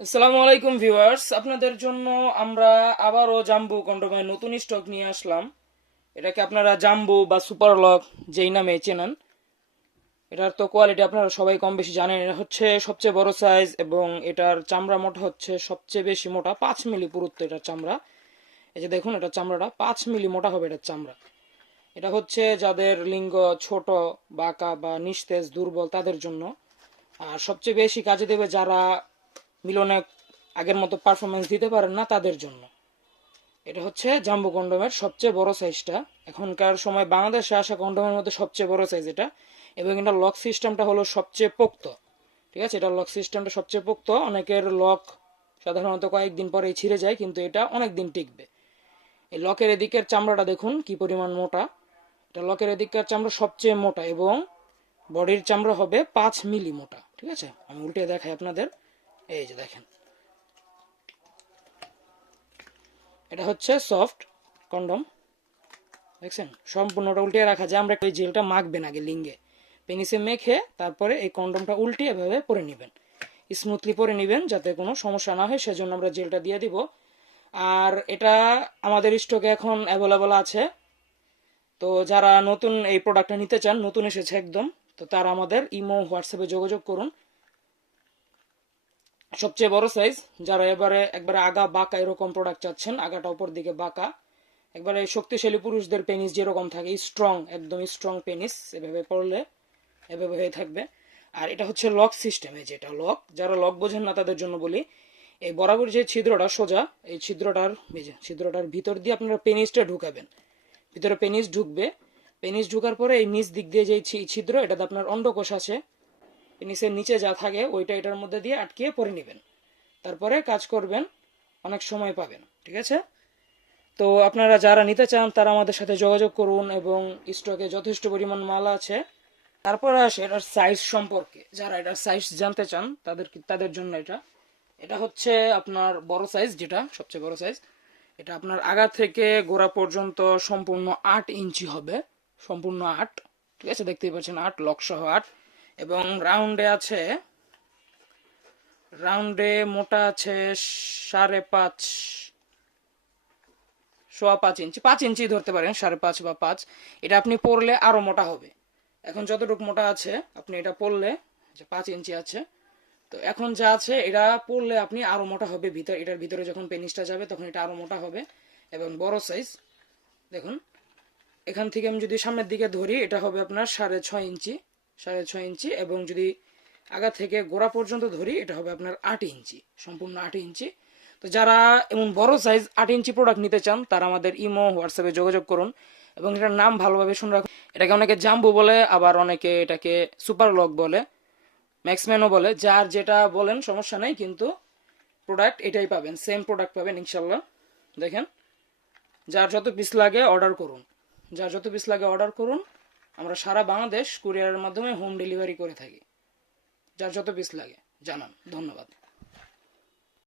আসসালামু আলাইকুম ভিউয়ার্স। আপনাদের জন্য আমরা আবারও জাম্বু কন্ডোমের নতুন স্টক নিয়ে আসলাম। এটাকে আপনারা জাম্বু বা সুপার লক যেই নামে চেনেন, এটার তো কোয়ালিটি আপনারা সবাই কম বেশি জানেন। এটা হচ্ছে সবচেয়ে বড় সাইজ এবং এটার চামড়া মোটা হচ্ছে সবচেয়ে বেশি মোটা পাঁচ মিলি পুরুত্ব এটার চামড়া। এই যে দেখুন এটার চামড়াটা পাঁচ মিলি মোটা হবে এটার চামড়া। এটা হচ্ছে যাদের লিঙ্গ ছোট, বাঁকা বা নিস্তেজ, দুর্বল তাদের জন্য। আর সবচেয়ে বেশি কাজে দেবে যারা মিলনে আগের মতো পারফরমেন্স দিতে পারেন না তাদের জন্য। এটা হচ্ছে জাম্বু কন্ডমের সবচেয়ে বড় সাইজটা এখনকার সময় বাংলাদেশে আসা কন্ডোমের মধ্যে সবচেয়ে বড় সাইজ এটা। এবং এটা লক সিস্টেমটা হলো সবচেয়ে পোক্ত। ঠিক আছে? এটা লক সিস্টেমটা সবচেয়ে পোক্ত। অনেকের লক সাধারণত কয়েকদিন পরেই ছিঁড়ে যায়, কিন্তু এটা অনেক দিন টিকবে। এই লকের এদিকের চামড়াটা দেখুন, কি পরিমাণ মোটা। এটা লকের এদিকের চামড়া সবচেয়ে মোটা এবং বডির চামড়া হবে পাঁচ মিলি মোটা। ঠিক আছে? আমি উল্টে দেখাই আপনাদের। এই যে দেখেন। এটা হচ্ছে সফট কন্ডম দেখছেন? সম্পূর্ণটা উল্টে রাখা যায়। আমরা ওই জেলটা মাখবেন আগে লিঙ্গে। পেনিসে মেখে তারপরে এই কন্ডমটা উল্টে এভাবে পরে নেবেন। স্মুথলি পরে নেবেন যাতে কোনো সমস্যা না হয়, সেজন্য আমরা জেলটা দিয়ে দিব। আর এটা আমাদের স্টকে এখন অ্যাভেলেবল আছে। তো যারা নতুন এই প্রোডাক্টটা নিতে চান, নতুন এসেছে একদম, তো তারা আমাদের ইমো, হোয়াটসঅ্যাপে যোগাযোগ করুন। সবচেয়ে বড় সাইজ যারা এবারে একবারে আগা বাঁকা এরকম প্রোডাক্ট চাচ্ছেন, আগাটা উপর দিকে বাঁকা। একবারে শক্তিশালী পুরুষদের পেনিস যেরকম থাকে স্ট্রং একদম স্ট্রং পেনিস এভাবে পড়লে এভাবে হয়ে থাকবে। আর এটা হচ্ছে লক সিস্টেম যেটা লক যারা লক বোঝেন না তাদের জন্য বলি, এই বরাবর যে ছিদ্রটা সোজা, এই ছিদ্রটার ছিদ্রটার ভিতর দিয়ে আপনারা পেনিসটা ঢুকাবেন। ভিতরে পেনিস ঢুকবে পেনিস ঢুকার পরে এই নিচ দিক দিয়ে যে ছিদ্র, এটাতে আপনার অন্ডকোষ আছে পেনিসের নিচে যা থাকে ওইটা এটার মধ্যে দিয়ে আটকিয়ে পরে নেবেন। তারপরে কাজ করবেন, অনেক সময় পাবেন, ঠিক আছে? তো আপনারা যারা নিতে চান, তারা আমাদের সাথে যোগাযোগ করুন এবং স্টকে যথেষ্ট পরিমাণ মাল আছে। তারপরে আসে এটার সাইজ সম্পর্কে। যারা এটার সাইজ জানতে চান, তাদের তাদের জন্য এটা। এটা হচ্ছে আপনার বড় সাইজ যেটা সবচেয়ে বড় সাইজ এটা আপনার আগা থেকে গোড়া পর্যন্ত সম্পূর্ণ আট ইঞ্চি হবে। সম্পূর্ণ আট, ঠিক আছে? দেখতেই পাচ্ছেন আট লকসহ আট। এবং রাউন্ডে আছে, রাউন্ডে মোটা আছে সাড়ে পাঁচ, সোয়া পাঁচ ইঞ্চি পাঁচ ইঞ্চি ধরতে পারেন, সাড়ে পাঁচ বা পাঁচ। এটা আপনি পরলে আরও মোটা হবে। এখন যতটুকু মোটা আছে, আপনি এটা পরলে যে পাঁচ ইঞ্চি আছে, তো এখন যা আছে, এটা পরলে আপনি আরও মোটা হবে ভিতর, এটার ভিতরে যখন পেনিসটা যাবে, তখন এটা আরও মোটা হবে এবং বড় সাইজ। দেখুন, এখান থেকে আমি যদি সামনের দিকে ধরি, এটা হবে আপনার সাড়ে ছয় ইঞ্চি। সাড়ে ছয় ইঞ্চি এবং যদি আগা থেকে গোড়া পর্যন্ত ধরি, এটা হবে আপনার আট ইঞ্চি, সম্পূর্ণ আট ইঞ্চি। তো যারা এমন বড় সাইজ আট ইঞ্চি প্রোডাক্ট নিতে চান, তারা আমাদের ইমো হোয়াটসঅ্যাপে যোগাযোগ করুন এবং এটার নাম ভালোভাবে শুনে রাখুন। এটাকে অনেকে জাম্বু বলে, আবার অনেকে এটাকে সুপার লক বলে ম্যাক্সম্যানও বলে, যার যেটা বলেন সমস্যা নেই, কিন্তু প্রোডাক্ট এটাই পাবেন সেম প্রোডাক্ট পাবেন ইনশাল্লাহ দেখেন, যার যত পিস লাগে অর্ডার করুন, যার যত পিস লাগে অর্ডার করুন আমরা সারা বাংলাদেশ কুরিয়ারের মাধ্যমে হোম ডেলিভারি করে থাকি। যার যত পিস লাগে, জানান, ধন্যবাদ।